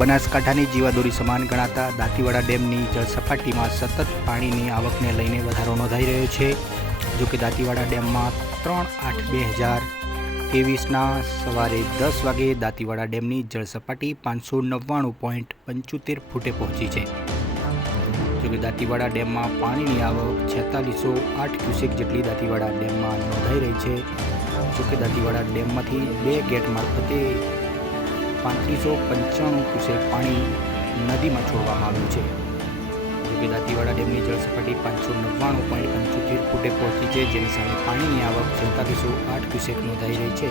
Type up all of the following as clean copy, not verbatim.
બનાસકાંઠાની જીવાદોરી સમાન ગણાતા દાંતીવાડા ડેમની જળસપાટીમાં સતત પાણીની આવકને લઈને વધારો નોંધાઈ રહ્યો છે। જોકે દાંતીવાડા ડેમમાં 3/8/2023ના સવારે 10 વાગે દાંતીવાડા ડેમની જળસપાટી 599.75 ફૂટે પહોંચી છે। જોકે દાંતીવાડા ડેમમાં પાણીની આવક 4608 ક્યુસેક જેટલી દાંતીવાડા ડેમમાં નોંધાઈ રહી છે। જોકે દાંતીવાડા ડેમમાંથી 2 ગેટ મારફતે 3595 ક્યુસેક પાણી નદીમાં છોડવામાં આવ્યું છે। જોકે દાંતીવાડા ડેમની જળસપાટી 599.75 ફૂટે પહોંચી છે, જેની સામે પાણીની આવક 4608 ક્યુસેક નોંધાઈ રહી છે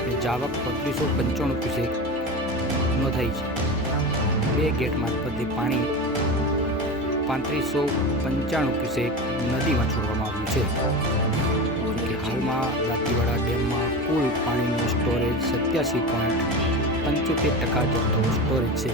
અને જાવક 3595 ક્યુસેક નોંધાઈ છે। 2 ગેટ મારફતે પાણી 3595 ક્યુસેક નદીમાં છોડવામાં આવ્યું છે। જોકે હાલમાં દાંતીવાડા ડેમમાં કુલ પાણીનું સ્ટોરેજ 87.75% જેટલો સ્ટોરેજ છે।